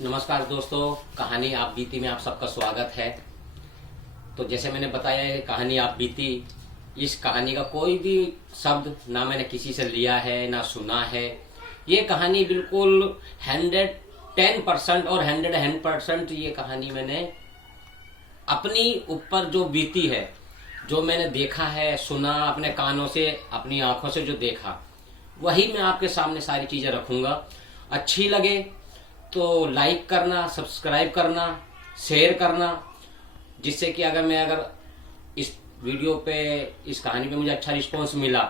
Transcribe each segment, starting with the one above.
नमस्कार दोस्तों, कहानी आप बीती में आप सबका स्वागत है। तो जैसे मैंने बताया है, कहानी आप बीती, इस कहानी का कोई भी शब्द ना मैंने किसी से लिया है ना सुना है। ये कहानी बिल्कुल 110% और 100% ये कहानी मैंने अपनी ऊपर जो बीती है, जो मैंने देखा है, सुना, अपने कानों से, अपनी आंखों से जो देखा, वही मैं आपके सामने सारी चीजें रखूंगा। अच्छी लगे तो लाइक करना, सब्सक्राइब करना, शेयर करना, जिससे कि अगर इस वीडियो पे, इस कहानी पे मुझे अच्छा रिस्पॉन्स मिला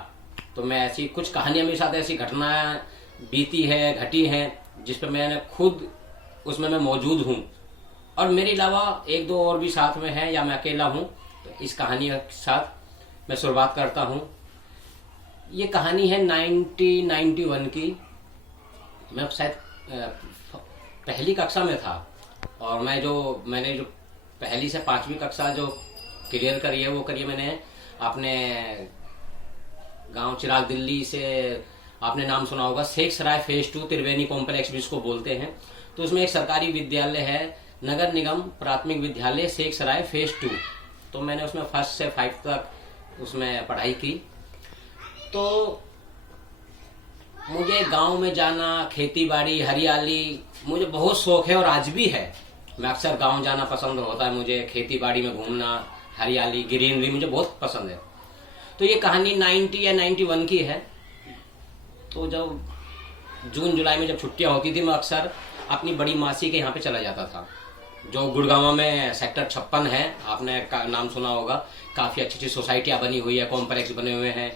तो मैं ऐसी कुछ कहानियां मेरे साथ ऐसी घटना बीती है, घटी हैं, जिस पर मैंने खुद उसमें मैं मौजूद हूँ और मेरे अलावा एक दो और भी साथ में है या मैं अकेला हूँ। तो इस कहानी के साथ मैं शुरुआत करता हूँ। ये कहानी है 1991 की। मैं शायद पहली कक्षा में था और मैंने जो पहली से 5वीं कक्षा जो क्लियर करी है वो करी है मैंने अपने गांव चिराग दिल्ली से। आपने नाम सुना होगा, शेख सराय फेज 2 त्रिवेणी कॉम्प्लेक्स जिसको बोलते हैं। तो उसमें एक सरकारी विद्यालय है, नगर निगम प्राथमिक विद्यालय शेख सराय फेज 2। तो मैंने उसमें 1st से 5 तक उसमें पढ़ाई की। तो मुझे गांव में जाना, खेती बाड़ी, हरियाली, मुझे बहुत शौक है और आज भी है। मैं अक्सर गांव जाना पसंद होता है मुझे, खेती बाड़ी में घूमना, हरियाली, ग्रीनरी मुझे बहुत पसंद है। तो ये कहानी 90 या 91 की है। तो जब जून जुलाई में जब छुट्टियां होती थी, मैं अक्सर अपनी बड़ी मासी के यहाँ पे चला जाता था, जो गुड़गांव में सेक्टर 56 है। आपने नाम सुना होगा। काफी अच्छी अच्छी सोसाइटियां बनी हुई है, कॉम्प्लेक्स बने हुए हैं।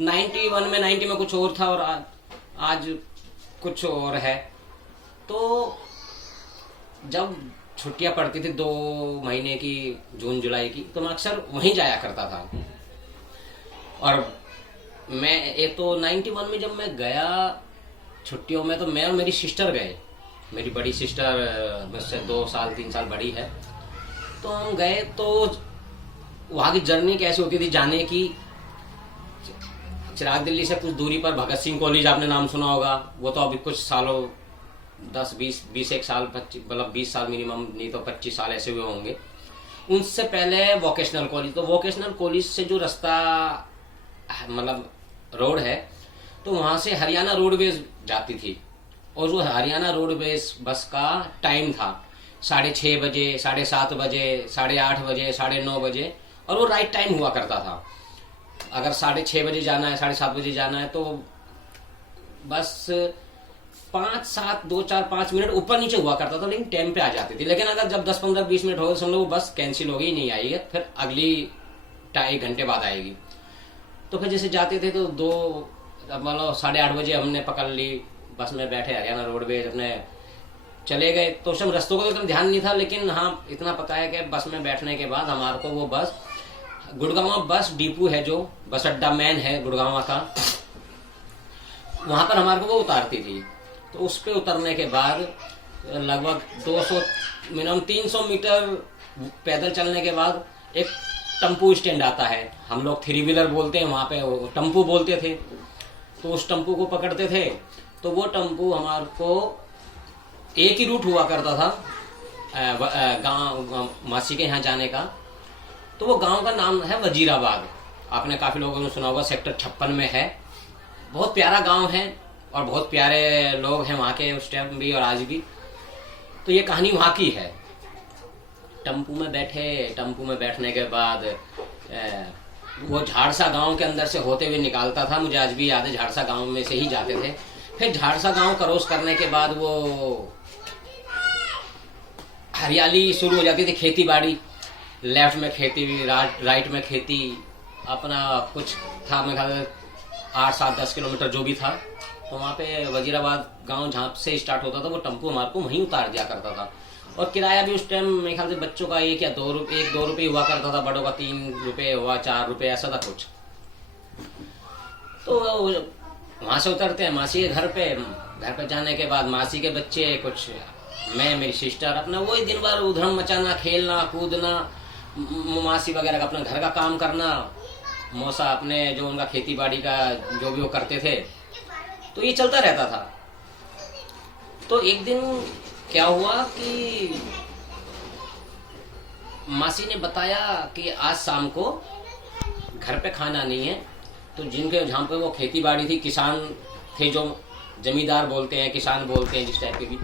90 में कुछ और था और आज कुछ और है। तो जब छुट्टियां पड़ती थी 2 महीने की, जून जुलाई की, तो मैं अक्सर वहीं जाया करता था। और मैं एक तो 91 में जब मैं गया छुट्टियों में, तो मैं और मेरी सिस्टर गए। मेरी बड़ी सिस्टर मुझसे 2 साल 3 साल बड़ी है। तो हम गए। तो वहां की जर्नी कैसी होती थी जाने की, चिराग दिल्ली से कुछ दूरी पर भगत सिंह कॉलेज, आपने नाम सुना होगा। वो तो अभी कुछ सालों 10-20 एक साल, 25 मतलब 20 साल मिनिमम, नहीं तो 25 साल ऐसे हुए होंगे। उनसे पहले वोकेशनल कॉलेज। तो वोकेशनल कॉलेज से जो रास्ता मतलब रोड है, तो वहां से हरियाणा रोडवेज जाती थी। और वो हरियाणा रोडवेज बस का टाइम था 6:30 बजे, 7:30 बजे, 8:30 बजे, 9:30 बजे। और वो राइट टाइम हुआ करता था। अगर 6:30 बजे जाना है, 7:30 बजे जाना है, तो बस 5, 7, 2, 4, 5 मिनट ऊपर नीचे हुआ करता था, लेकिन टाइम पे आ जाती थी। लेकिन अगर जब 10, 15, 20 मिनट हो गए, समझ लो वो बस कैंसिल हो गई, नहीं आएगी, फिर अगली 1 घंटे बाद आएगी। तो फिर जैसे जाते थे तो मतलब 8:30 बजे हमने पकड़ ली, बस में बैठे, हरियाणा रोडवेज अपने चले गए। तो उस समय रस्तों को तो इतना ध्यान नहीं था, लेकिन हाँ इतना पता है कि बस में बैठने के बाद हमारे को वो बस गुड़गांव बस डिपो है, जो बस अड्डा मेन है गुड़गांव का, वहां पर हमारे को वो उतारती थी। तो उस पे उतरने के बाद लगभग 200 मिनिमम 300 मीटर पैदल चलने के बाद एक टम्पू स्टैंड आता है। हम लोग 3 व्हीलर बोलते हैं, वहां पे टम्पू बोलते थे। तो उस टम्पू को पकड़ते थे। तो वो टम्पू हमारे को एक ही रूट हुआ करता था गांव मासी के यहाँ जाने का। तो वो गांव का नाम है वजीराबाद। आपने काफी लोगों ने सुना होगा, सेक्टर 56 में है। बहुत प्यारा गांव है और बहुत प्यारे लोग हैं वहां के, उस टाइम भी और आज भी। तो ये कहानी वहां की है। टम्पू में बैठे, टम्पू में बैठने के बाद वो झाड़सा गांव के अंदर से होते हुए निकालता था। मुझे आज भी याद है, झाड़सा गांव में से ही जाते थे। फिर झाड़सा गांव क्रॉस करने के बाद वो हरियाली शुरू हो जाती थी, खेती बाड़ी, लेफ्ट में खेती, राइट में खेती, अपना कुछ था, मैं ख्याल 8, 7, 10 किलोमीटर जो भी था। तो वहाँ पे वजीराबाद गांव जहाँ से स्टार्ट होता था, वो टम्पू हमारे को वहीं उतार दिया करता था। और किराया भी उस टाइम मेरे ख्याल से बच्चों का 1 या 2 रुपये हुआ करता था, बड़ों का 3 रुपये हुआ, 4 रुपये, ऐसा था कुछ। तो वहां से उतरते हैं मासी के घर पे जाने के बाद मासी के बच्चे कुछ, मैं, मेरी सिस्टर, अपना वही दिन भर उधम मचाना, खेलना कूदना, मासी वगैरह का अपना घर का काम करना, मौसा अपने जो उनका खेती बाड़ी का जो भी वो करते थे। तो ये चलता रहता था। तो एक दिन क्या हुआ कि मासी ने बताया कि आज शाम को घर पे खाना नहीं है, तो जिनके जहाँ पे वो खेती बाड़ी थी, किसान थे, जो जमींदार बोलते हैं, किसान बोलते हैं जिस टाइप के भी,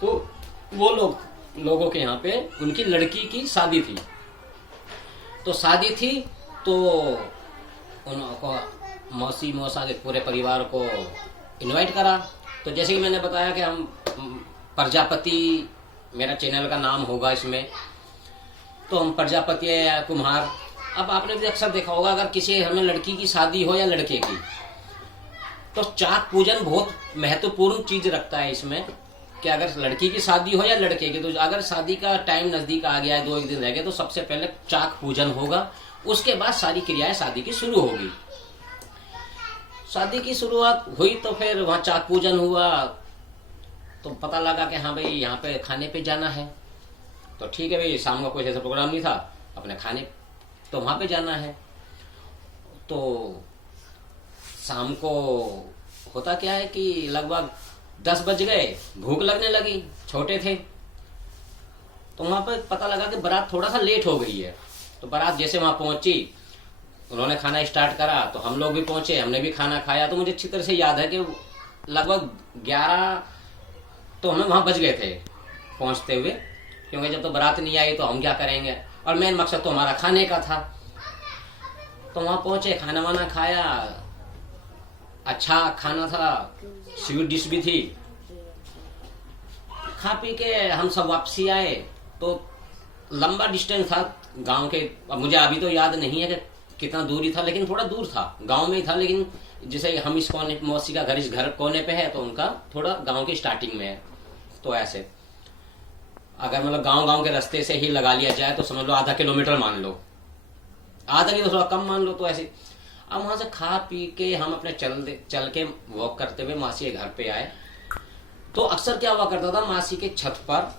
तो वो लोगों के यहाँ पे उनकी लड़की की शादी थी। तो शादी थी तो उनको मौसी मौसा के पूरे परिवार को इनवाइट करा। तो जैसे कि मैंने बताया कि हम प्रजापति, मेरा चैनल का नाम होगा इसमें, तो हम प्रजापति या कुम्हार। अब आपने भी अक्सर देखा होगा, अगर किसी घर में लड़की की शादी हो या लड़के की, तो चाक पूजन बहुत महत्वपूर्ण चीज रखता है इसमें, कि अगर लड़की की शादी हो या लड़के की, तो अगर शादी का टाइम नजदीक आ गया है, 2-1 दिन रह गए, तो सबसे पहले चाक पूजन होगा, उसके बाद सारी क्रियाएं शादी की शुरू होगी। शादी की शुरुआत हुई तो फिर वहां चाक पूजन हुआ, तो पता लगा कि हाँ भाई यहाँ पे खाने पे जाना है। तो ठीक है भाई, शाम का कोई ऐसा प्रोग्राम नहीं था, अपने खाने तो वहां पे जाना है। तो शाम को होता क्या है कि लगभग 10 बज गए, भूख लगने लगी, छोटे थे, तो वहां पर पता लगा कि बारात थोड़ा सा लेट हो गई है। तो बारात जैसे वहां पहुंची, उन्होंने खाना स्टार्ट करा, तो हम लोग भी पहुंचे, हमने भी खाना खाया। तो मुझे अच्छी तरह से याद है कि लगभग 11 तो हमें वहां बज गए थे पहुंचते हुए, क्योंकि जब तो बारात नहीं आई तो हम क्या करेंगे, और मेन मकसद तो हमारा खाने का था। तो वहां पहुंचे, खाना वाना खाया, अच्छा खाना था, स्वीट डिश भी थी। खा पी के हम सब वापसी आए। तो लंबा डिस्टेंस था गांव के, अब मुझे अभी तो याद नहीं है कि कितना दूरी था, लेकिन थोड़ा दूर था, गांव में ही था। लेकिन जैसे हम इस कोने, मौसी का घर इस घर कोने पे है, तो उनका थोड़ा गांव की स्टार्टिंग में है। तो ऐसे अगर मतलब गांव के रास्ते से ही लगा लिया जाए तो समझ लो आधा किलोमीटर मान लो, आधा नहीं तो थोड़ा कम मान लो। तो ऐसे अब वहां से खा पी के हम अपने चल के वॉक करते हुए मासी के घर पे आए। तो अक्सर क्या हुआ करता था, मासी के छत पर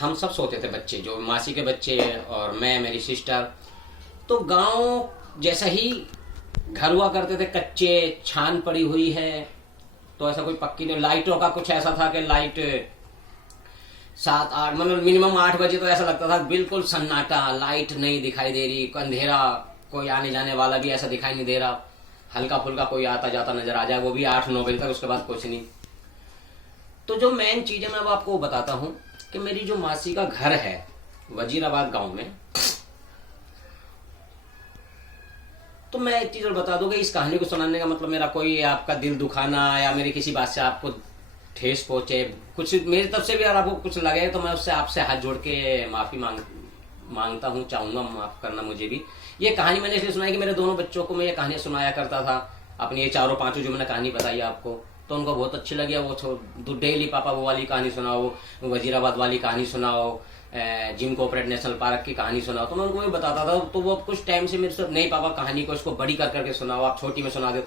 हम सब सोते थे, बच्चे, जो मासी के बच्चे और मैं, मेरी सिस्टर। तो गांव जैसा ही घर हुआ करते थे, कच्चे, छान पड़ी हुई है, तो ऐसा कोई पक्की नहीं। लाइटों का कुछ ऐसा था कि लाइट 7-8 मतलब मिनिमम 8 बजे तो ऐसा लगता था बिल्कुल सन्नाटा, लाइट नहीं दिखाई दे रही, अंधेरा, कोई आने जाने वाला भी ऐसा दिखाई नहीं दे रहा। हल्का फुल्का कोई आता जाता नजर आ जाए, वो भी 8-9 बजे तक, उसके बाद कुछ नहीं। तो जो मेन चीज है मैं अब आपको बताता हूं कि मेरी जो मासी का घर है वजीराबाद गांव में। तो मैं एक चीज और बता दूं कि इस कहानी को सुनाने का मतलब मेरा कोई आपका दिल दुखाना या मेरी किसी बात से आपको ठेस पहुंचे, कुछ मेरी तरफ से भी अगर आपको कुछ लगे तो मैं उससे आपसे हाथ जोड़ के माफी मांगता हूं, चाहूंगा माफ करना मुझे भी। ये कहानी मैंने इसलिए सुनाई कि मेरे दोनों बच्चों को मैं ये कहानी सुनाया करता था, अपनी ये 4-5 जो मैंने कहानी बताई आपको, तो उनको बहुत अच्छी लगी। वो तो डेली पापा वो वाली कहानी सुनाओ, वजीराबाद वाली कहानी सुनाओ, जिम कोऑपरेट नेशनल पार्क की कहानी सुनाओ। तो मैं उनको भी बताता था। तो वो कुछ टाइम से मेरे से, नहीं पापा कहानी को इसको बड़ी कर करके सुनाओ, आप छोटी में सुना दो।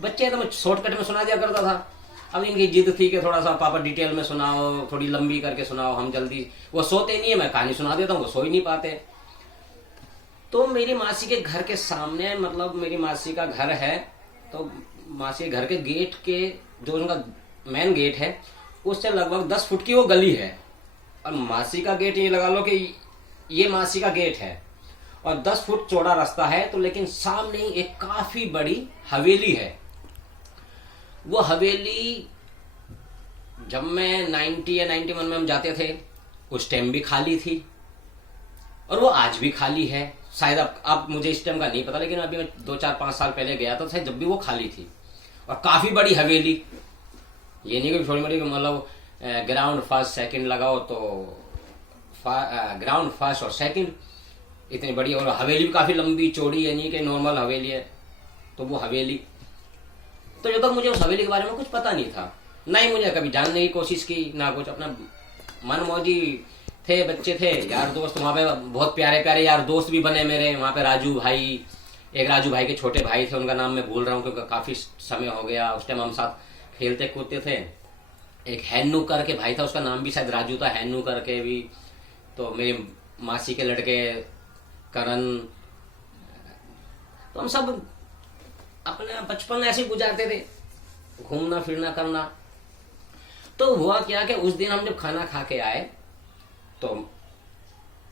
बच्चे तो मैं शॉर्टकट में सुना दिया करता था। अब इनकी जिद थी कि थोड़ा सा पापा डिटेल में सुनाओ, थोड़ी लंबी करके सुनाओ, हम जल्दी, वो सोते नहीं है, मैं कहानी सुना देता हूँ, वो सो ही नहीं पाते। तो मेरी मासी के घर के सामने, मतलब मेरी मासी का घर है, तो मासी के घर के गेट के, जो उनका मेन गेट है, उससे लगभग 10 फुट की वो गली है। और मासी का गेट, ये लगा लो कि ये मासी का गेट है और 10 फुट चौड़ा रास्ता है। तो लेकिन सामने ही एक काफी बड़ी हवेली है। वो हवेली जब मैं 90 या 91 में हम जाते थे, उस टाइम भी खाली थी, और वो आज भी खाली है। शायद अब मुझे इस टाइम का नहीं पता, लेकिन अभी मैं 2-4-5 साल पहले गया था, शायद जब भी वो खाली थी। और काफी बड़ी हवेली, ये नहीं कोई छोटी मोटी, मतलब ग्राउंड फर्स्ट सेकंड लगाओ तो ग्राउंड फर्स्ट और सेकंड, इतनी बड़ी। और हवेली भी काफी लंबी चौड़ी है, नहीं कि नॉर्मल हवेली है। तो वो हवेली, तो जब तक मुझे उस हवेली के बारे में कुछ पता नहीं था, ना ही मुझे कभी जानने की कोशिश की, ना कुछ, अपना मन मौजी थे, बच्चे थे, यार दोस्त। वहां पे बहुत प्यारे प्यारे यार दोस्त भी बने मेरे। वहां पे राजू भाई, एक राजू भाई के छोटे भाई थे, उनका नाम मैं भूल रहा हूँ क्योंकि काफी समय हो गया। उस टाइम हम साथ खेलते कूदते थे। एक हैन्नू करके भाई था, उसका नाम भी शायद राजू था, हैन्नू करके भी। तो मेरी मासी के लड़के करण, तो हम सब अपना बचपन ऐसे गुजारते थे, घूमना फिरना करना। तो हुआ क्या कि उस दिन हम जब खाना खा के आए, तो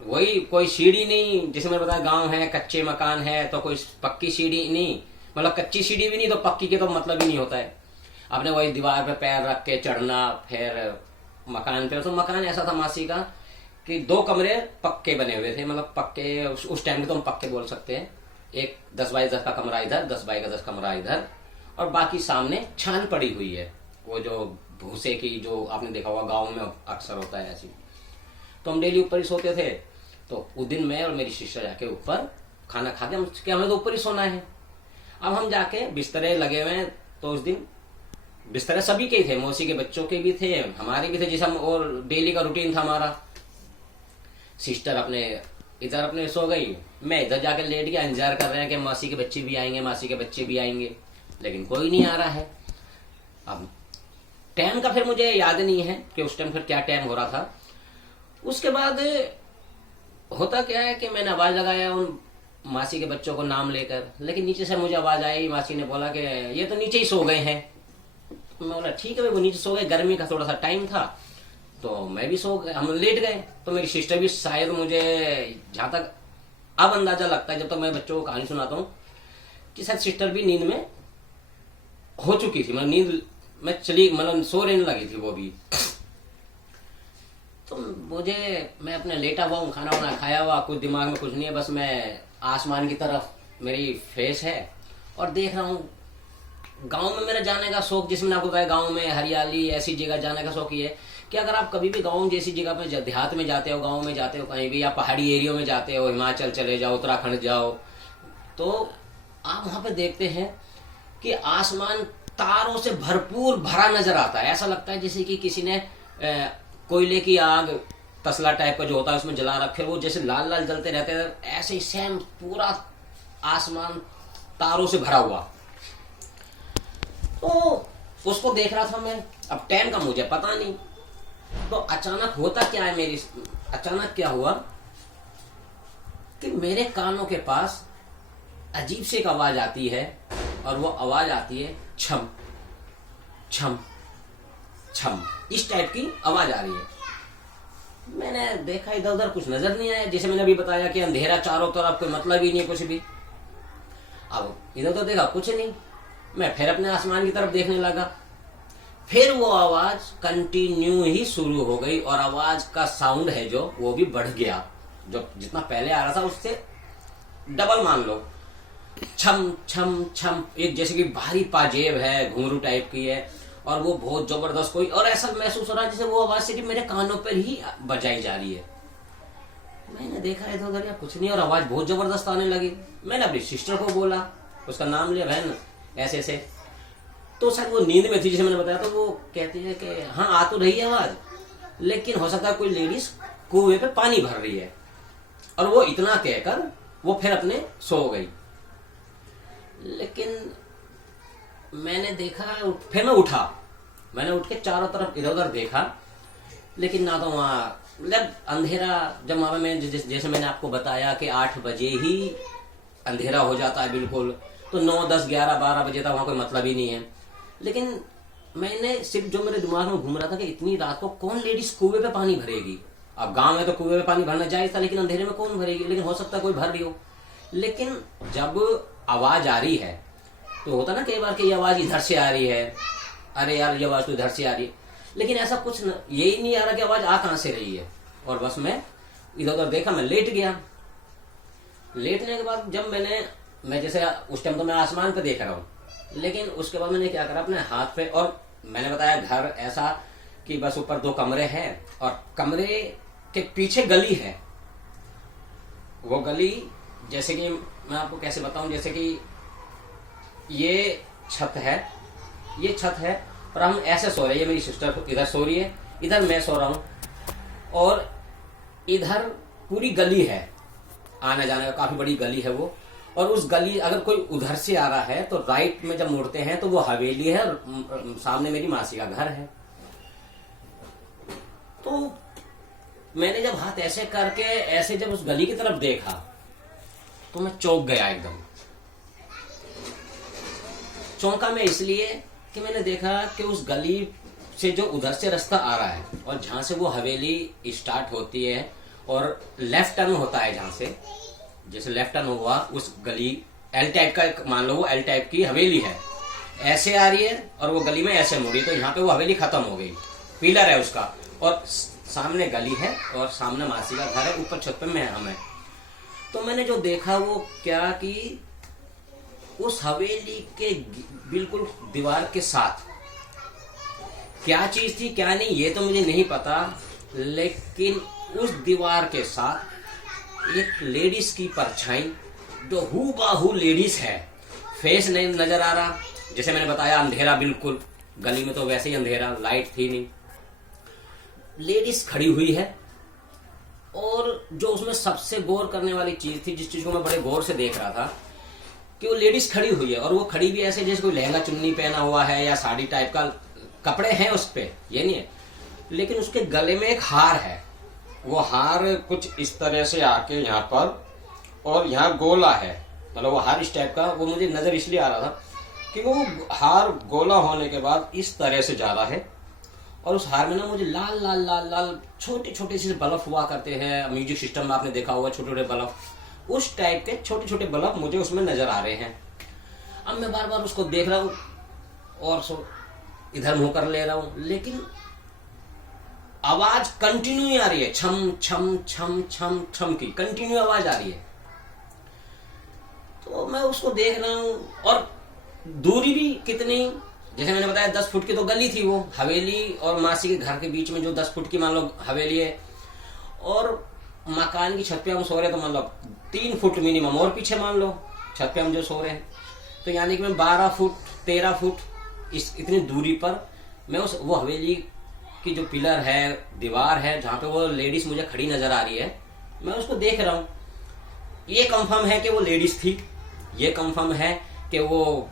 वही कोई सीढ़ी नहीं, जैसे मैंने बताया गांव है, कच्चे मकान है, तो कोई पक्की सीढ़ी नहीं, मतलब कच्ची सीढ़ी भी नहीं तो पक्की के तो मतलब ही नहीं होता है। आपने वही दीवार पे पैर रख के चढ़ना, फिर मकान पे। तो मकान ऐसा था मासी का कि 2 कमरे पक्के बने हुए थे, मतलब पक्के उस टाइम के तो हम पक्के बोल सकते हैं। एक 10 बाई 10 का कमरा इधर, 10 बाई का 10 कमरा इधर, और बाकी सामने छान पड़ी हुई है, वो जो भूसे की, जो आपने देखा होगा गाँव में अक्सर होता है ऐसी। तो हम डेली ऊपर ही सोते थे। तो उस दिन मैं और मेरी सिस्टर जाके ऊपर खाना खा के, हमें तो ऊपर ही सोना है। अब हम जाके बिस्तरे लगे हुए हैं, तो उस दिन बिस्तरे सभी के थे, मौसी के बच्चों के भी थे, हमारे भी थे, जैसे हम, और डेली का रूटीन था हमारा। सिस्टर अपने इधर अपने सो गई, मैं इधर जाके लेट गया, इंतजार कर रहे हैं कि मासी के बच्चे भी आएंगे, मासी के बच्चे भी आएंगे, लेकिन कोई नहीं आ रहा है। अब टाइम का फिर मुझे याद नहीं है कि उस टाइम फिर क्या टाइम हो रहा था। उसके बाद होता क्या है कि मैंने आवाज लगाया उन मासी के बच्चों को नाम लेकर, लेकिन नीचे से मुझे आवाज आई, मासी ने बोला कि ये तो नीचे ही सो गए हैं। मैं बोला ठीक है भाई, वो नीचे सो गए, गर्मी का थोड़ा सा टाइम था, तो मैं भी सो गए, हम लेट गए। तो मेरी सिस्टर भी शायद, मुझे जहां तक अब अंदाजा लगता है जब तक मैं बच्चों को कहानी सुनाता हूँ, कि शायद सिस्टर भी नींद में हो चुकी थी, मतलब नींद में चली, मतलब सो रहने लगी थी वो भी। तो मैं अपने लेटा हुआ हूँ, खाना वाना खाया हुआ, कुछ दिमाग में कुछ नहीं है, बस मैं आसमान की तरफ मेरी फेस है और देख रहा हूँ। गांव में मेरा जाने का शौक, जिसमें आपको बताया गांव में हरियाली ऐसी जगह जाने का शौक ये है कि अगर आप कभी भी गांव जैसी जगह पे देहात में जाते हो, गांव में जाते हो कहीं भी, या पहाड़ी एरिया में जाते हो, हिमाचल चले जाओ, उत्तराखंड जाओ, तो आप वहां पे देखते हैं कि आसमान तारों से भरपूर भरा नजर आता है। ऐसा लगता है जैसे कि किसी ने कोयले की आग, तसला टाइप का जो होता है उसमें जला रखे, वो जैसे लाल लाल जलते रहते हैं, ऐसे ही सेम पूरा आसमान तारों से भरा हुआ। तो उसको देख रहा था मैं। अब टाइम का मुझे पता नहीं, तो अचानक होता क्या है, अचानक क्या हुआ कि मेरे कानों के पास अजीब सी एक आवाज आती है, और वो आवाज आती है छम छम छम, इस टाइप की आवाज आ रही है। मैंने देखा, इधर उधर कुछ नजर नहीं आया, जैसे मैंने अभी बताया कि अंधेरा चारों तरफ, कोई मतलब ही नहीं कुछ भी। अब इधर उधर देखा, कुछ नहीं। मैं फिर अपने आसमान की तरफ देखने लगा, फिर वो आवाज कंटिन्यू ही शुरू हो गई, और आवाज का साउंड है जो, वो भी बढ़ गया, जो जितना पहले आ रहा था उससे डबल मान लो। छम छम छम, एक जैसे कि भारी पाजेब है, घुंघरू टाइप की है, और वो बहुत जबरदस्त कोई, और ऐसा महसूस हो रहा है जैसे वो आवाज सिर्फ मेरे कानों पर ही बजाई जा रही है। मैंने देखा इधर उधर, कुछ नहीं, और आवाज बहुत जबरदस्त आने लगी। मैंने अपनी सिस्टर को बोला, उसका नाम लिया, बहन ऐसे ऐसे। तो शायद वो नींद में थी, जैसे मैंने बताया, तो वो कहती है कि हाँ आ तो रही है आवाज, लेकिन हो सकता है कोई लेडीज कुएं पे पानी भर रही है। और वो इतना कहकर वो फिर अपने सो गई। लेकिन मैंने देखा, फिर मैं उठा, मैंने उठ के चारों तरफ इधर उधर देखा, लेकिन ना तो वहां, मतलब अंधेरा, जब वहां में जैसे मैंने आपको बताया कि 8 बजे ही अंधेरा हो जाता है बिल्कुल, तो 9, 10, 11, 12 बजे तक वहां कोई मतलब ही नहीं है। लेकिन मैंने सिर्फ जो मेरे दिमाग में घूम रहा था कि इतनी रात को कौन लेडीज कुएं पे पानी भरेगी। अब गांव में तो कुएं पे पानी भरना जायज था, लेकिन अंधेरे में कौन भरेगी, लेकिन हो सकता है कोई भर रही हो। लेकिन जब आवाज आ रही है, तो होता ना कई बार कि ये आवाज इधर से आ रही है, अरे यार ये आवाज तो इधर से आ रही है, लेकिन ऐसा कुछ यही नहीं आ रहा कि आवाज आ कहां से रही है। और बस मैं इधर उधर देखा, मैं लेट गया। लेटने के बाद जब मैं जैसे उस टाइम तो मैं आसमान पे देख रहा हूँ, लेकिन उसके बाद मैंने क्या करा, अपने हाथ पे, और मैंने बताया घर ऐसा कि बस ऊपर 2 कमरे हैं, और कमरे के पीछे गली है। वो गली, जैसे कि मैं आपको कैसे बताऊं, जैसे कि ये छत है, ये छत है, और हम ऐसे सो रहे हैं, ये मेरी सिस्टर इधर सो रही है, इधर मैं सो रहा हूं, और इधर पूरी गली है, आने जाने का काफी बड़ी गली है वो। और उस गली, अगर कोई उधर से आ रहा है तो राइट में जब मुड़ते हैं तो वो हवेली है, और सामने मेरी मासी का घर है। तो मैंने जब हाथ ऐसे करके ऐसे जब उस गली की तरफ देखा, तो मैं चौंक गया एकदम। चौंका मैं इसलिए कि मैंने देखा कि उस गली से जो उधर से रास्ता आ रहा है और जहां से वो हवेली स्टार्ट होती है और लेफ्ट टर्न होता है, जहां से जैसे लेफ्ट टर्न हुआ उस गली एल टाइप का, मान लो वो एल टाइप की हवेली है, ऐसे आ रही है और वो गली में ऐसे मुड़ी, तो यहाँ पे वो हवेली खत्म हो गई, पिलर है उसका और सामने गली है और सामने मासी का घर है, ऊपर छत पे मैं हमें। तो मैंने जो देखा वो क्या कि उस हवेली के बिल्कुल दीवार के साथ क्या चीज थी क्या नहीं ये तो मुझे नहीं पता, लेकिन उस दीवार के साथ एक लेडीज की परछाई, जो हूबहू लेडीज है, फेस नहीं नजर आ रहा, जैसे मैंने बताया अंधेरा बिल्कुल, गली में तो वैसे ही अंधेरा, लाइट थी नहीं, लेडीज खड़ी हुई है। और जो उसमें सबसे गौर करने वाली चीज थी, जिस चीज को मैं बड़े गौर से देख रहा था, कि वो लेडीज खड़ी हुई है और वो खड़ी भी ऐसे जैसे कोई लहंगा चुन्नी पहना हुआ है या साड़ी टाइप का कपड़े हैं उस पे, ये नहीं है, लेकिन उसके गले में एक हार है, वो हार कुछ इस तरह से आके यहाँ पर और यहाँ गोला है, मतलब वो हार इस टाइप का, वो मुझे नजर इसलिए आ रहा था कि वो हार गोला होने के बाद इस तरह से जा रहा है और उस हार में ना मुझे लाल लाल लाल लाल छोटे छोटे से बल्ब हुआ करते हैं, म्यूजिक सिस्टम में आपने देखा होगा छोटे छोटे बल्ब, उस टाइप के छोटे छोटे बल्ब मुझे उसमें नजर आ रहे हैं। अब मैं बार बार उसको देख रहा हूँ और इधर मुंह कर ले रहा हूं, लेकिन आवाज कंटिन्यू आ रही है, छम छम छम छम छम की कंटिन्यू आवाज आ रही है। तो मैं उसको देख रहा हूं और दूरी भी कितनी, जैसे मैंने बताया 10 फुट की तो गली थी, वो हवेली और मासी के घर के बीच में जो 10 फुट की मान लो हवेली है और मकान की छत पे हम सो रहे, तो मान लो 3 फुट मिनिमम और पीछे मान लो छत पे हम जो सो रहे हैं, तो यानी कि मैं 12 फुट 13 फुट इस इतनी दूरी पर मैं उस वो हवेली की जो पिलर है, दीवार है, जहां पे वो लेडीज मुझे खड़ी नजर आ रही है, मैं उसको देख रहा हूं। ये कंफर्म है कि वो लेडीज थी, ये कंफर्म है कि वो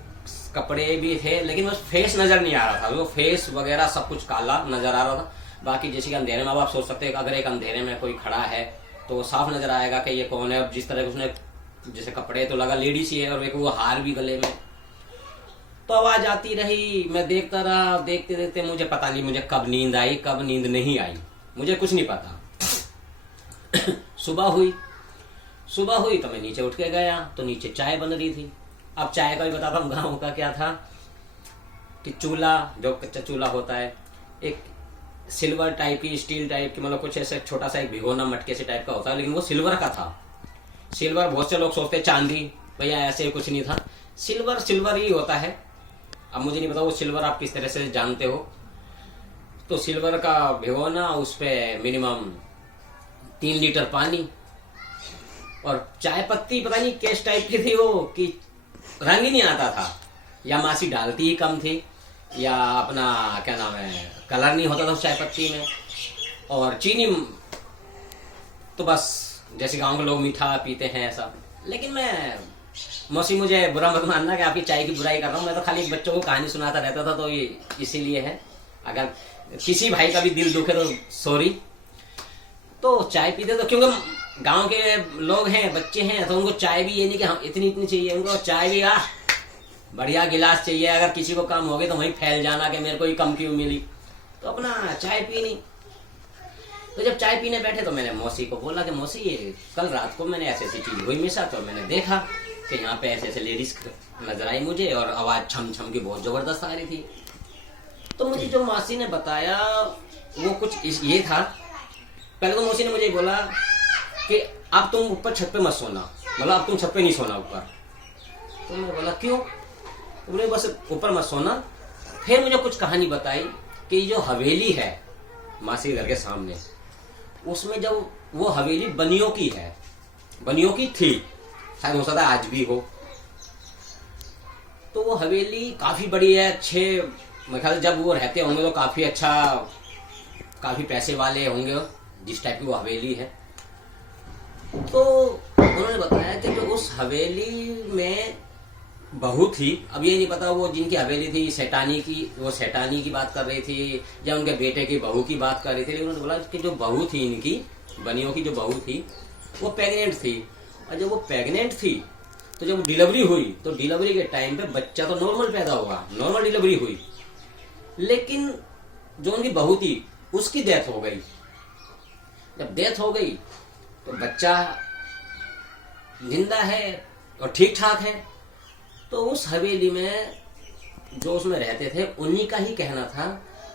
कपड़े भी थे, लेकिन बस फेस नजर नहीं आ रहा था, वो फेस वगैरह सब कुछ काला नजर आ रहा था। बाकी जैसे कि अंधेरे में आप सोच सकते हैं, अगर एक अंधेरे में कोई खड़ा है तो साफ नजर आएगा कि ये कौन है। अब जिस तरह उसने जैसे कपड़े तो लगा लेडीज ही है और एक वो हार भी गले में, तो आवाज आती रही, मैं देखता रहा, देखते देखते मुझे पता नहीं मुझे कब नींद आई कब नींद नहीं आई, मुझे कुछ नहीं पता। सुबह हुई तो मैं नीचे उठ के गया, तो नीचे चाय बन रही थी। अब चाय का भी बताता हूँ, गाँव का क्या था कि चूल्हा, जो कच्चा चूल्हा होता है, एक सिल्वर टाइप की, स्टील टाइप की, मतलब कुछ ऐसे छोटा सा एक भिगोना मटके से टाइप का होता है, लेकिन वो सिल्वर का था। सिल्वर बहुत से लोग सोचते चांदी, भैया ऐसे कुछ नहीं था, सिल्वर सिल्वर ही होता है। अब मुझे नहीं पता वो सिल्वर आप किस तरह से जानते हो। तो सिल्वर का भिगोना, उस पे मिनिमम 3 लीटर पानी और चाय पत्ती, पता नहीं किस टाइप की थी वो, कि रंग ही नहीं आता था, या मासी डालती ही कम थी, या अपना क्या नाम है कलर नहीं होता था उस चाय पत्ती में, और चीनी तो बस जैसे गांव के लोग मीठा पीते हैं ऐसा। लेकिन मैं मौसी, मुझे बुरा मत मानना कि आपकी चाय की बुराई कर रहा हूँ, मैं तो खाली बच्चों को कहानी सुनाता रहता था, तो ये इसीलिए है। अगर किसी भाई का भी दिल दुखे तो सॉरी। तो चाय पीते तो, क्योंकि गांव के लोग हैं, बच्चे हैं, तो उनको चाय भी ये नहीं कि हम इतनी इतनी चाहिए, उनको चाय भी बढ़िया गिलास चाहिए। अगर किसी को कम हो गई तो वहीं फैल जाना कि मेरे को ही कम क्यों मिली, तो अपना चाय पीनी। तो जब चाय पीने बैठे तो मैंने मौसी को बोला कि मौसी, ये कल रात को मैंने ऐसी ऐसी चीज हुई मेरे साथ, और मैंने देखा कि यहाँ पे ऐसे ऐसे लेडीज नजर आई मुझे और आवाज छम छम की बहुत जबरदस्त आ रही थी। तो मुझे जो मौसी ने बताया वो कुछ ये था। पहले तो मौसी ने मुझे बोला कि अब तुम ऊपर छत पे मत सोना, मतलब अब तुम छत पे नहीं सोना ऊपर। तो मैं बोला क्यों? तो बोले बस ऊपर मत सोना। फिर मुझे कुछ कहानी बताई कि जो हवेली है मासी के घर के सामने, उसमें जब वो हवेली बनियों की है, बनियों की थी, शायद हो सकता है आज भी हो। तो वो हवेली काफी बड़ी है, अच्छे मेरे ख्याल से जब वो रहते होंगे तो काफी अच्छा, काफी पैसे वाले होंगे जिस टाइप की वो हवेली है। तो उन्होंने बताया कि जो उस हवेली में बहू थी, अब ये नहीं पता वो जिनकी हवेली थी सेठानी की, वो सेठानी की बात कर रही थी या उनके बेटे की बहू की बात कर रही थी, लेकिन उन्होंने बोला कि जो बहू थी इनकी बनियों की, जो बहू थी वो प्रेग्नेंट थी। और जब वो प्रेग्नेंट थी तो जब डिलीवरी हुई तो डिलीवरी के टाइम पे बच्चा तो नॉर्मल पैदा हुआ, नॉर्मल डिलीवरी हुई, लेकिन जो उनकी बहू थी उसकी डेथ हो गई। जब डेथ हो गई तो बच्चा जिंदा है और ठीक ठाक है। तो उस हवेली में जो उसमें रहते थे उन्हीं का ही कहना था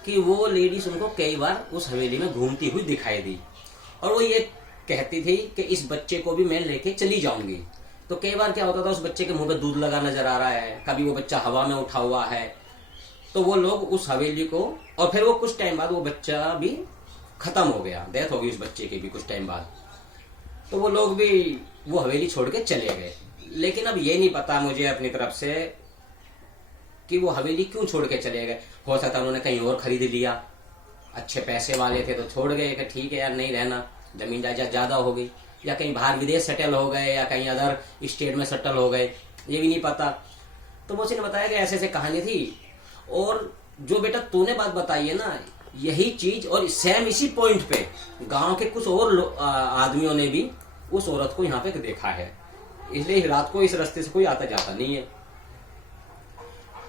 कि वो लेडीज उनको कई बार उस हवेली में घूमती हुई दिखाई दी और वो ये कहती थी कि इस बच्चे को भी मैं लेके चली जाऊंगी। तो कई बार क्या होता था, उस बच्चे के मुंह पे दूध लगा नजर आ रहा है, कभी वो बच्चा हवा में उठा हुआ है। तो वो लोग उस हवेली को, और फिर वो कुछ टाइम बाद वो बच्चा भी खत्म हो गया, डेथ हो गई उस बच्चे की भी कुछ टाइम बाद। तो वो लोग भी वो हवेली छोड़ के चले गए। लेकिन अब ये नहीं पता मुझे अपनी तरफ से कि वो हवेली क्यों छोड़ के चले गए। हो सकता है उन्होंने कहीं और खरीद लिया, अच्छे पैसे वाले थे तो छोड़ गए कि ठीक है यार नहीं रहना, जमीन जायदाद ज्यादा हो गई, या कहीं बाहर विदेश सेटल हो गए, या कहीं अदर स्टेट में सेटल हो गए, ये भी नहीं पता। तो मुझे ने बताया कि ऐसे ऐसे कहानी थी। और जो बेटा तूने बात बताई है ना, यही चीज और सेम इसी पॉइंट पे गांव के कुछ और आदमियों ने भी उस औरत को यहाँ पे देखा है, इसलिए रात को इस रास्ते से कोई आता जाता नहीं है।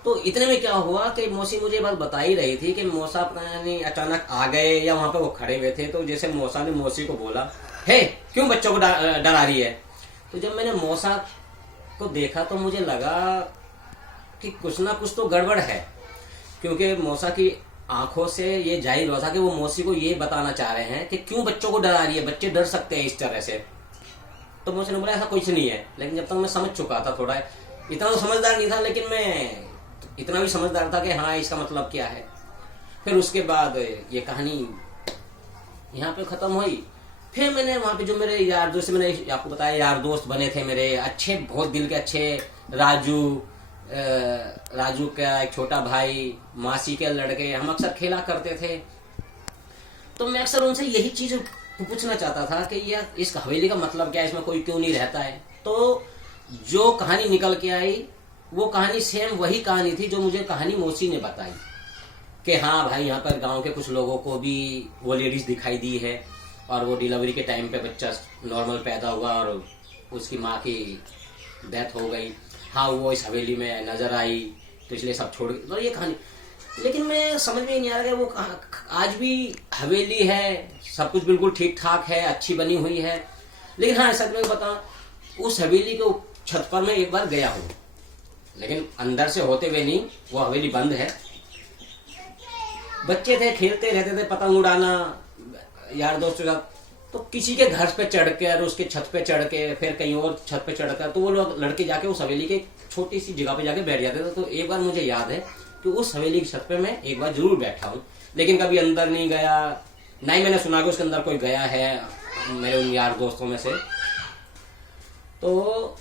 तो इतने में क्या हुआ कि मौसी मुझे बात बता ही रही थी कि मौसा पता नहीं अचानक आ गए या वहां पे वो खड़े हुए थे। तो जैसे मौसा ने मौसी को बोला, हे क्यों बच्चों को डरा रही है। तो जब मैंने मौसा को देखा तो मुझे लगा कि कुछ ना कुछ तो गड़बड़ है, क्योंकि मौसा की आंखों से ये जाहिर हुआ था कि वो मौसी को ये बताना चाह रहे हैं कि क्यों बच्चों को डरा रही है, बच्चे डर सकते हैं इस तरह से। तो मौसी ने बोला ऐसा कुछ नहीं है। लेकिन जब तक मैं समझ चुका था, थोड़ा इतना तो समझदार नहीं था, लेकिन मैं इतना भी समझदार था कि हाँ इसका मतलब क्या है। फिर उसके बाद ये कहानी यहाँ पे खत्म हुई। फिर मैंने वहां पे जो मेरे यार दोस्त, मैंने आपको बताया यार दोस्त बने थे मेरे अच्छे, बहुत दिल के अच्छे, राजू का एक छोटा भाई, मासी के लड़के, हम अक्सर खेला करते थे। तो मैं अक्सर उनसे यही चीज पूछना चाहता था कि यार इस हवेली का मतलब क्या है, इसमें कोई क्यों नहीं रहता है। तो जो कहानी निकल के आई वो कहानी सेम वही कहानी थी जो मुझे कहानी मौसी ने बताई कि हाँ भाई यहाँ पर गांव के कुछ लोगों को भी वो लेडीज दिखाई दी है और वो डिलीवरी के टाइम पे बच्चा नॉर्मल पैदा हुआ और उसकी माँ की डेथ हो गई। हाँ वो इस हवेली में नजर आई तो इसलिए सब छोड़ गए। तो ये कहानी, लेकिन मैं समझ में नहीं आ रहा कि वो आज भी हवेली है, सब कुछ बिल्कुल ठीक ठाक है, अच्छी बनी हुई है। लेकिन हाँ सच में बताऊं, उस हवेली के छत पर मैं एक बार गया हूँ, लेकिन अंदर से होते हुए नहीं, वो हवेली बंद है। बच्चे थे, खेलते रहते थे, पतंग उड़ाना यार दोस्तों के साथ। तो किसी के घर पे चढ़ के और उसके छत पे चढ़ के फिर कहीं और छत पे चढ़कर तो वो लोग लड़के जाके उस हवेली के छोटी सी जगह पे जाके बैठ जाते थे। तो एक बार मुझे याद है कि उस हवेली की छत पे मैं एक बार जरूर बैठा हूँ, लेकिन कभी अंदर नहीं गया, ना ही मैंने सुना कि उसके अंदर कोई गया है मेरे उन यार दोस्तों में से। तो